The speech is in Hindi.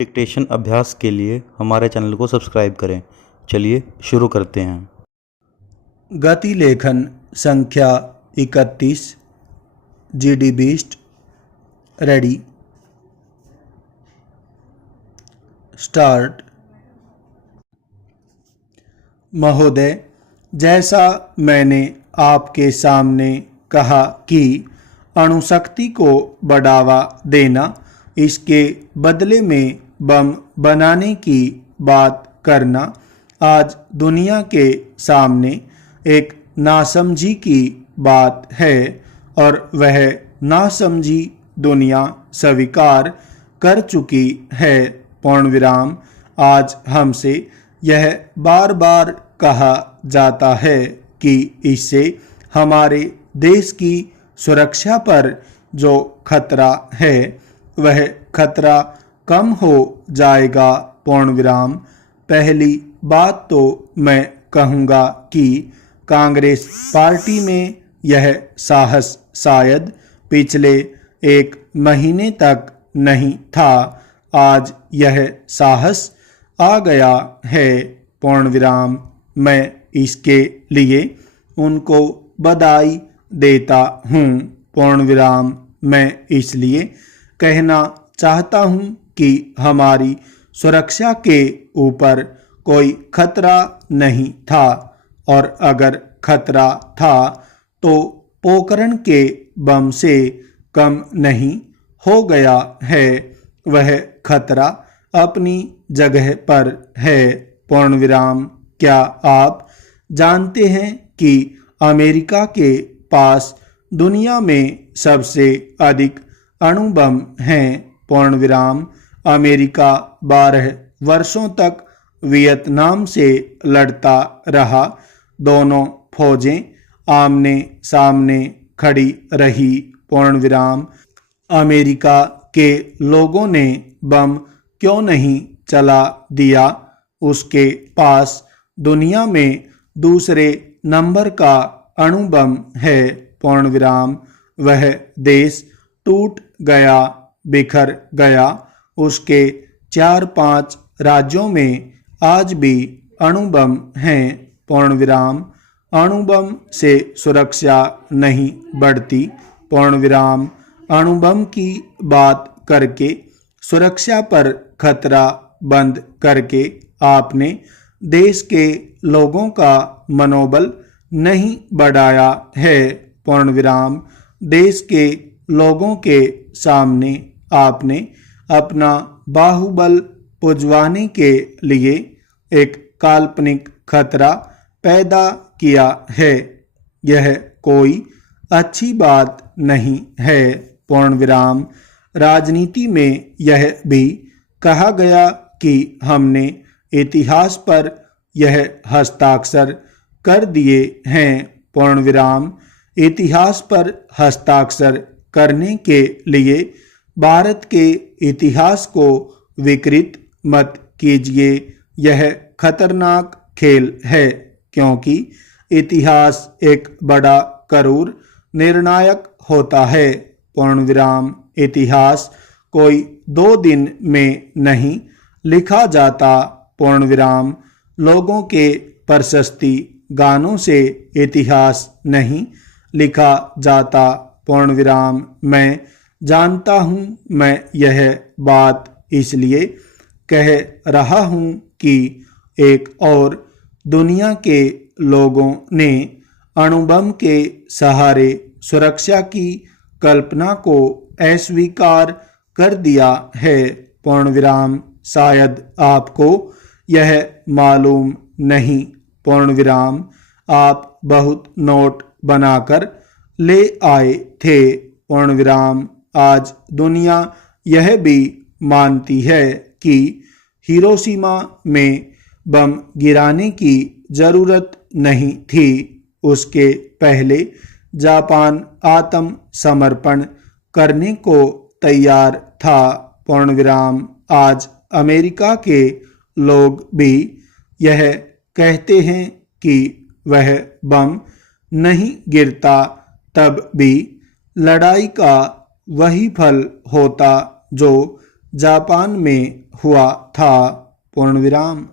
डिक्टेशन अभ्यास के लिए हमारे चैनल को सब्सक्राइब करें। चलिए शुरू करते हैं। गति लेखन संख्या 31 GD बीस्ट रेडी स्टार्ट। महोदय, जैसा मैंने आपके सामने कहा कि अणुशक्ति को बढ़ावा देना, इसके बदले में बम बनाने की बात करना आज दुनिया के सामने एक नासमझी की बात है और वह नासमझी दुनिया स्वीकार कर चुकी है। पूर्णविराम। आज हमसे यह बार बार कहा जाता है कि इससे हमारे देश की सुरक्षा पर जो खतरा है वह खतरा कम हो जाएगा। पूर्णविराम। पहली बात तो मैं कहूँगा कि कांग्रेस पार्टी में यह साहस शायद पिछले 1 महीने तक नहीं था, आज यह साहस आ गया है। पूर्णविराम। मैं इसके लिए उनको बधाई देता हूँ। पूर्णविराम। मैं इसलिए कहना चाहता हूँ कि हमारी सुरक्षा के ऊपर कोई खतरा नहीं था, और अगर खतरा था तो पोखरण के बम से कम नहीं हो गया है। वह खतरा अपनी जगह पर है। पूर्णविराम। क्या आप जानते हैं कि अमेरिका के पास दुनिया में सबसे अधिक अणु बम हैं? पूर्णविराम। अमेरिका 12 वर्षों तक वियतनाम से लड़ता रहा। दोनों फौजें आमने सामने खड़ी रही। पूर्णविराम। अमेरिका के लोगों ने बम क्यों नहीं चला दिया? उसके पास दुनिया में दूसरे नंबर का अणु बम है। पूर्णविराम। वह देश टूट गया, बिखर गया। उसके 4-5 राज्यों में आज भी अणु बम हैं। पूर्णविराम। अणु बम से सुरक्षा नहीं बढ़ती। पूर्णविराम। अणु बम की बात करके सुरक्षा पर खतरा बंद करके आपने देश के लोगों का मनोबल नहीं बढ़ाया है। पूर्णविराम। देश के लोगों के सामने आपने अपना बाहुबल पुजवाने के लिए एक काल्पनिक खतरा पैदा किया है। यह कोई अच्छी बात नहीं है। पूर्णविराम। राजनीति में यह भी कहा गया कि हमने इतिहास पर यह हस्ताक्षर कर दिए हैं। पूर्णविराम। इतिहास पर हस्ताक्षर करने के लिए भारत के इतिहास को विकृत मत कीजिए। यह खतरनाक खेल है, क्योंकि इतिहास एक बड़ा करूर निर्णायक होता है। पूर्णविराम। इतिहास कोई 2 दिन में नहीं लिखा जाता। पूर्णविराम। लोगों के प्रशस्ति गानों से इतिहास नहीं लिखा जाता। पूर्णविराम। मैं जानता हूँ। मैं यह बात इसलिए कह रहा हूँ कि एक और दुनिया के लोगों ने अणुबम के सहारे सुरक्षा की कल्पना को अस्वीकार कर दिया है। पूर्णविराम। शायद आपको यह मालूम नहीं। पूर्णविराम। आप बहुत नोट बनाकर ले आए थे। पूर्णविराम। आज दुनिया यह भी मानती है कि हिरोशिमा में बम गिराने की जरूरत नहीं थी। उसके पहले जापान आत्म समर्पण करने को तैयार था। पूर्णविराम। आज अमेरिका के लोग भी यह कहते हैं कि वह बम नहीं गिरता, तब भी लड़ाई का वही फल होता जो जापान में हुआ था पूर्ण विराम।